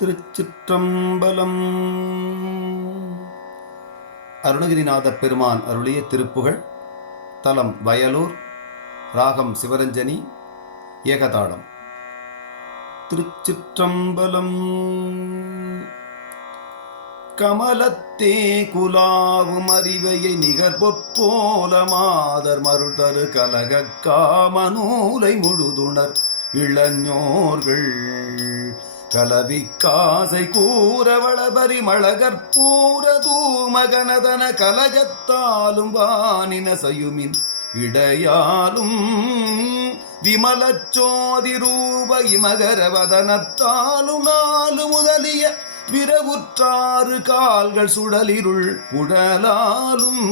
திருச்சிற்றம்பலம். அருணகிரிநாத பெருமான் அருளிய திருப்புகழ். தலம் வயலூர். ராகம் சிவரஞ்சனி. ஏகதாளம். திருச்சிற்றம்பலம். கமலத்தே குலாவும் அறிவையை நிகர் பொற்கோல மாதர் மருள் தரு கலகக் காமநூலை முழுதுணர் இளஞோர்கள் கலவி காசை கூற வளபரி மழகற்பூர தூமகனதன கலகத்தாலும் வானின சயுமின் இடையாலும் விமலச்சோதி ரூப இமகரவதனத்தாலும் நாலு முதலிய விரவுற்றாறு கால்கள் சுடலிருள் குழலாலும்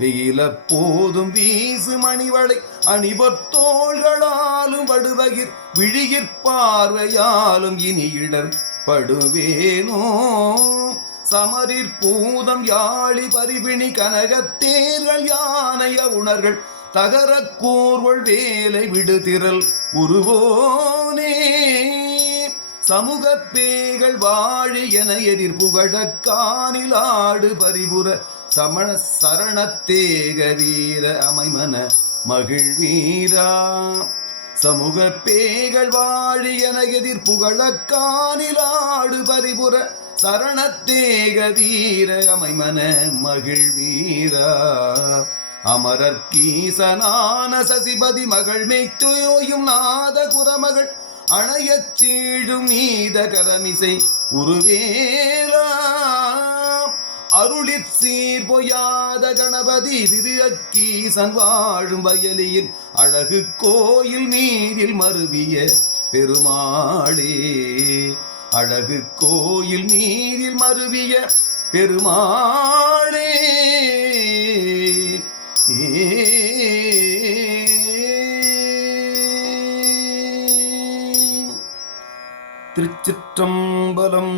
வெயில போதும் வீசு மணிவளை அணிபொத்தோள்களாலும் படுவகிர் விழிகிற் பார்வையாலும் இனி இடர் படுவேனோ சமரிற் பூதம் யாழி பரிபிணி கனகத்தேர்கள் யானைய உணர்கள் தகர கூர்வள் வேலை விடுதிரல் உருவோனே சமூகப் பேய்கள் வாழி என எதிர் புகழக் காணில் ஆடு பரிபுர சமண சரணத்தேக வீர அமைமன மகிழ்வீரா சமூகப் பேய்கள் வாழி என எதிர் புகழக் காணில் ஆடு பரிபுர சரணத்தேக வீர அமைமன மகிழ்வீரா அமரர் கீசனான சசிபதி மகள் மெய்த்தோயும் நாத குரமகள் அணையச் சீழும் நீத கரமிசை உருவேலா அருளிற் சீர் பொய்யாத கணபதி திரு அக்கீசன் வாழும் வயலியின் அழகு கோயில் நீரில் மருவிய பெருமாளே அழகு கோயில் நீரில் மருவிய பெருமாளே திருச்சிற்றம்பலம்.